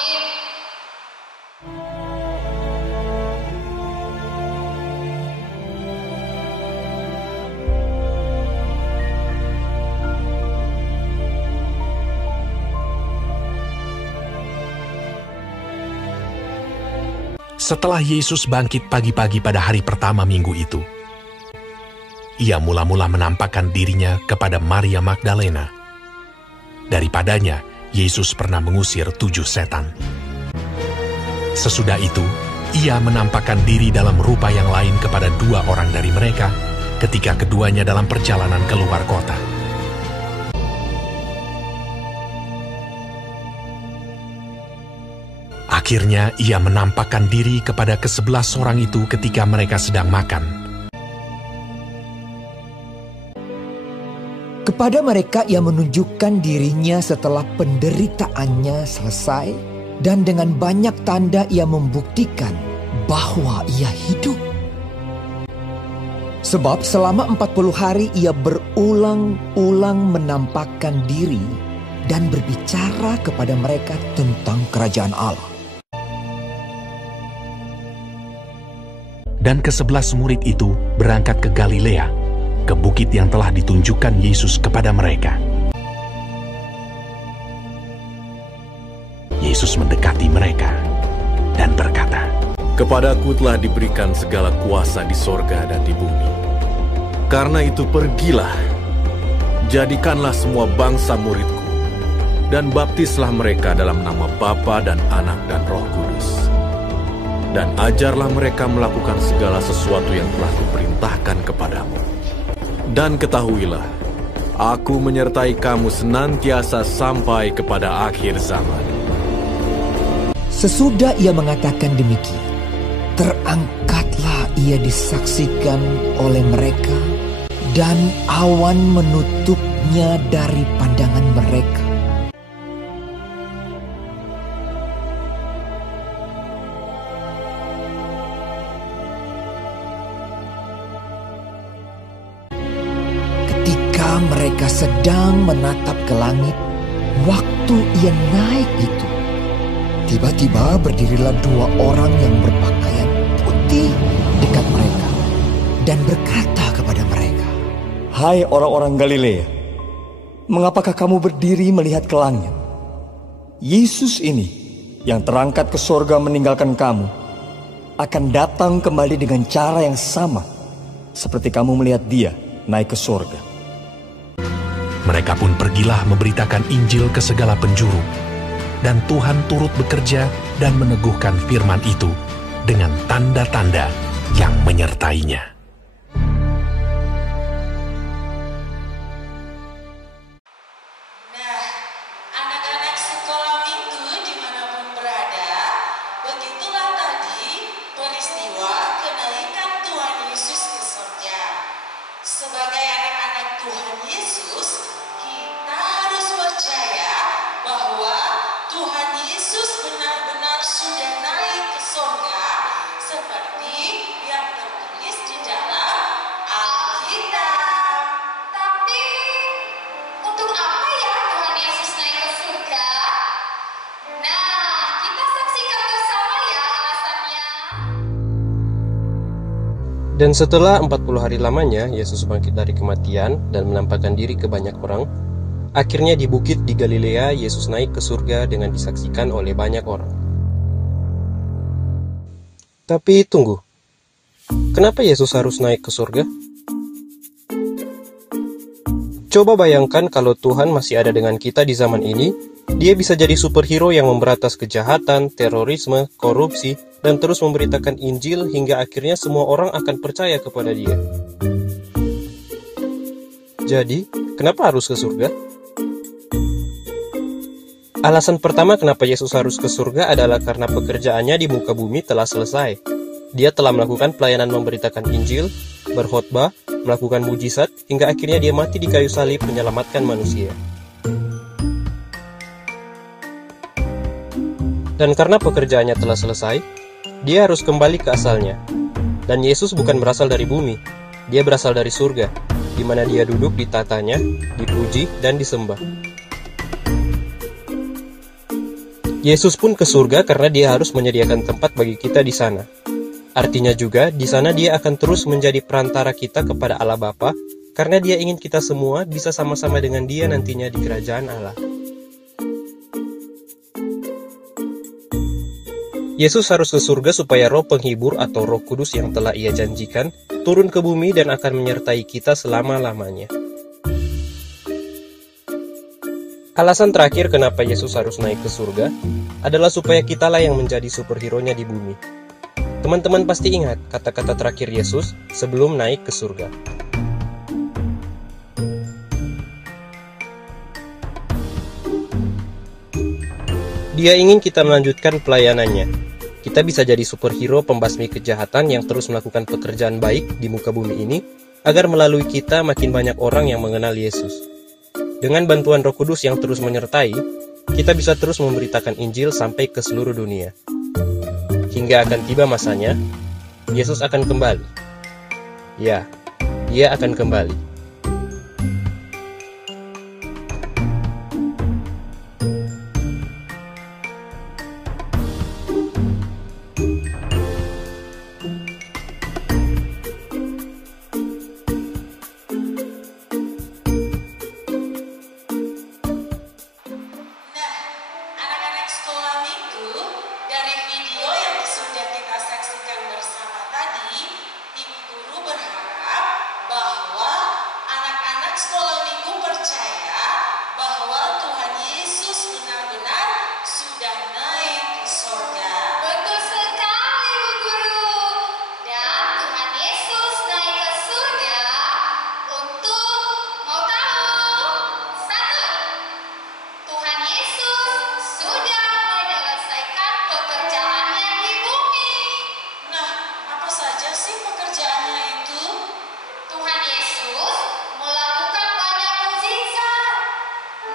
Amin. Setelah Yesus bangkit pagi-pagi pada hari pertama minggu itu, ia mula-mula menampakkan dirinya kepada Maria Magdalena. Daripadanya, Yesus pernah mengusir 7 setan. Sesudah itu, ia menampakkan diri dalam rupa yang lain kepada 2 orang dari mereka ketika keduanya dalam perjalanan keluar kota. Akhirnya ia menampakkan diri kepada ke-11 orang itu ketika mereka sedang makan. Kepada mereka ia menunjukkan dirinya setelah penderitaannya selesai, dan dengan banyak tanda ia membuktikan bahwa ia hidup. Sebab selama 40 hari ia berulang-ulang menampakkan diri dan berbicara kepada mereka tentang kerajaan Allah. Dan ke-11 murid itu berangkat ke Galilea, ke bukit yang telah ditunjukkan Yesus kepada mereka. Yesus mendekati mereka dan berkata, "Kepadaku telah diberikan segala kuasa di sorga dan di bumi. Karena itu pergilah, jadikanlah semua bangsa muridku, dan baptislah mereka dalam nama Bapa dan Anak dan Roh Kudus. Dan ajarlah mereka melakukan segala sesuatu yang telah kuperintahkan kepadamu. Dan ketahuilah, aku menyertai kamu senantiasa sampai kepada akhir zaman." Sesudah ia mengatakan demikian, terangkatlah ia disaksikan oleh mereka, dan awan menutupnya dari pandangan mereka. Mereka sedang menatap ke langit waktu ia naik itu. Tiba-tiba berdirilah 2 orang yang berpakaian putih dekat mereka dan berkata kepada mereka, "Hai orang-orang Galilea, mengapakah kamu berdiri melihat ke langit? Yesus ini yang terangkat ke sorga meninggalkan kamu akan datang kembali dengan cara yang sama seperti kamu melihat dia naik ke sorga." Mereka pun pergilah memberitakan Injil ke segala penjuru, dan Tuhan turut bekerja dan meneguhkan firman itu dengan tanda-tanda yang menyertainya. Nah, anak-anak sekolah minggu dimanapun berada, begitulah tadi peristiwa kenaikan Tuhan Yesus ke surga. Sebagai anak-anak Tuhan Yesus, kita harus percaya bahwa Tuhan Yesus benar-benar sudah naik ke surga seperti yang tertulis di dalam Alkitab. Tapi untuk apa ya Tuhan Yesus naik ke surga? Nah, kita saksikan bersama ya alasannya. Dan setelah 40 hari lamanya, Yesus bangkit dari kematian dan menampakkan diri ke banyak orang. Akhirnya di bukit di Galilea, Yesus naik ke surga dengan disaksikan oleh banyak orang. Tapi tunggu, kenapa Yesus harus naik ke surga? Coba bayangkan kalau Tuhan masih ada dengan kita di zaman ini, dia bisa jadi superhero yang memberantas kejahatan, terorisme, korupsi, dan terus memberitakan Injil hingga akhirnya semua orang akan percaya kepada dia. Jadi, kenapa harus ke surga? Alasan pertama kenapa Yesus harus ke surga adalah karena pekerjaannya di muka bumi telah selesai. Dia telah melakukan pelayanan memberitakan Injil, berkhotbah, melakukan mujizat, hingga akhirnya dia mati di kayu salib menyelamatkan manusia. Dan karena pekerjaannya telah selesai, dia harus kembali ke asalnya. Dan Yesus bukan berasal dari bumi, dia berasal dari surga, di mana dia duduk di tatanya, dipuji dan disembah. Yesus pun ke surga karena dia harus menyediakan tempat bagi kita di sana. Artinya juga, di sana dia akan terus menjadi perantara kita kepada Allah Bapa, karena dia ingin kita semua bisa sama-sama dengan dia nantinya di kerajaan Allah. Yesus harus ke surga supaya roh penghibur atau roh kudus yang telah ia janjikan turun ke bumi dan akan menyertai kita selama-lamanya. Alasan terakhir kenapa Yesus harus naik ke surga adalah supaya kitalah yang menjadi superhero-nya di bumi. Teman-teman pasti ingat kata-kata terakhir Yesus sebelum naik ke surga. Dia ingin kita melanjutkan pelayanannya. Kita bisa jadi superhero pembasmi kejahatan yang terus melakukan pekerjaan baik di muka bumi ini, agar melalui kita makin banyak orang yang mengenal Yesus. Dengan bantuan Roh Kudus yang terus menyertai, kita bisa terus memberitakan Injil sampai ke seluruh dunia. Hingga akan tiba masanya, Yesus akan kembali. Ya, Dia akan kembali. Nah, anak-anak sekolah minggu, dari video yang sudah kita saksikan bersama tadi, Ibu Guru berharap bahwa anak-anak sekolah minggu percaya bahwa Tuhan Yesus benar-benar sudah naik ke surga. Betul sekali, Bu Guru. Dan Tuhan Yesus naik ke surga untuk mau tahu? Satu, Tuhan Yesus sudah menyelesaikan pekerjaannya di bumi. Nah, apa saja sih pekerjaannya itu? Tuhan Yesus melakukan banyak mukjizat,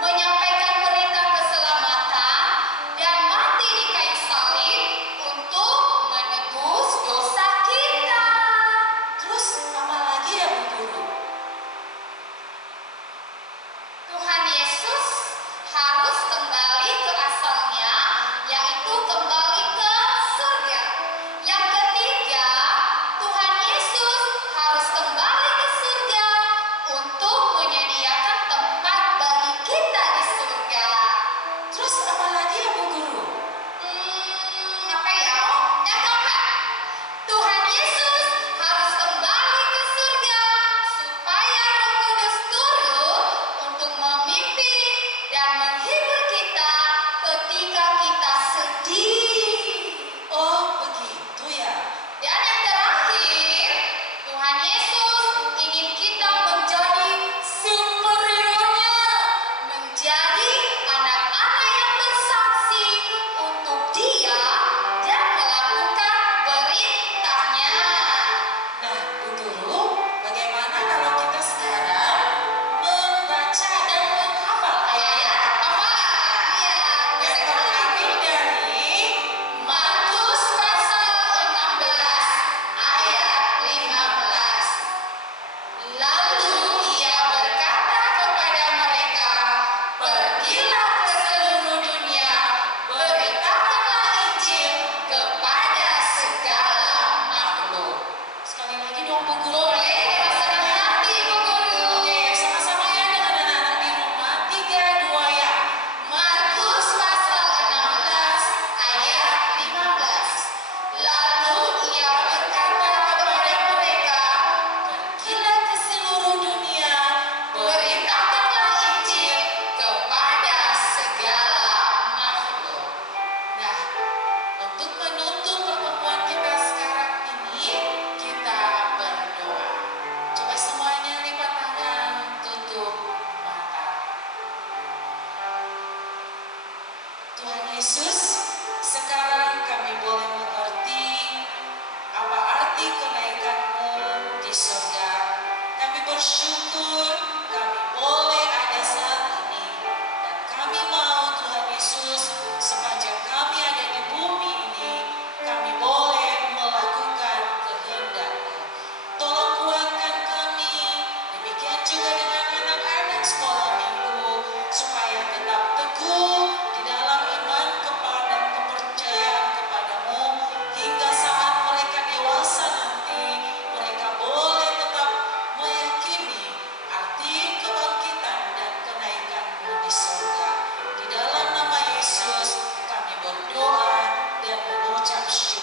menyampaikan berita keselamatan, dan mati di kayu salib untuk menebus dosa kita. Terus apa lagi ya Bu Guru? Tuhan Yesus harus kembali ke asalnya, yaitu kembali ke surga. Yang ketiga, Tuhan Yesus harus kembali ke surga untuk menyediakan tempat bagi kita di surga. Terus apa lagi ya Bu Guru? Apa ya? Yang keempat, Tuhan Yesus harus kembali ke surga supaya Roh Kudus turun untuk memimpin dan menghibur kita ketika kita sedih. Oh, begitu ya. Dan yang terakhir, Tuhan Yesus ingin kita menjadi superhero-nya, menjadi anak-anak yang bersaksi untuk Dia dan melakukan perintahnya. Nah, Bu Guru, bagaimana kalau kita sekarang membaca dan menghafal ayat-ayat? Iya, Yang terambil dari Markus pasal 16 ayat 15. Lalu ia berkata kepada mereka, "Pergilah ke seluruh dunia, beritakanlah Injil kepada segala makhluk." sekali lagi dong Bu Guru. Boleh dengan senang hati, Bu Guru. Oke, sama-sama ya dengan anak-anak di rumah. 3, 2 ya. Markus pasal 16 ayat 15. Lalu ia berkata kepada mereka, Pergilah ke seluruh dunia. "Beritakanlah Injil kepada segala makhluk." Nah, untuk menutup pertemuan kita sekarang ini, kita berdoa. Coba semuanya lipat tangan, tutup mata. Tuhan Yesus, sekarang kami boleh mengerti apa arti kenaikan-Mu di surga. Kami bersyukur kami boleh ada saat ini. Dan kami mau Tuhan Yesus, sepanjang kami ada di bumi ini, kami boleh melakukan kehendak-Mu. Tolong kuatkan kami, demikian juga dengan anak-anak sekolah minggu, supaya tetap teguh di dalam iman kepada berdoa dan mengucap syukur.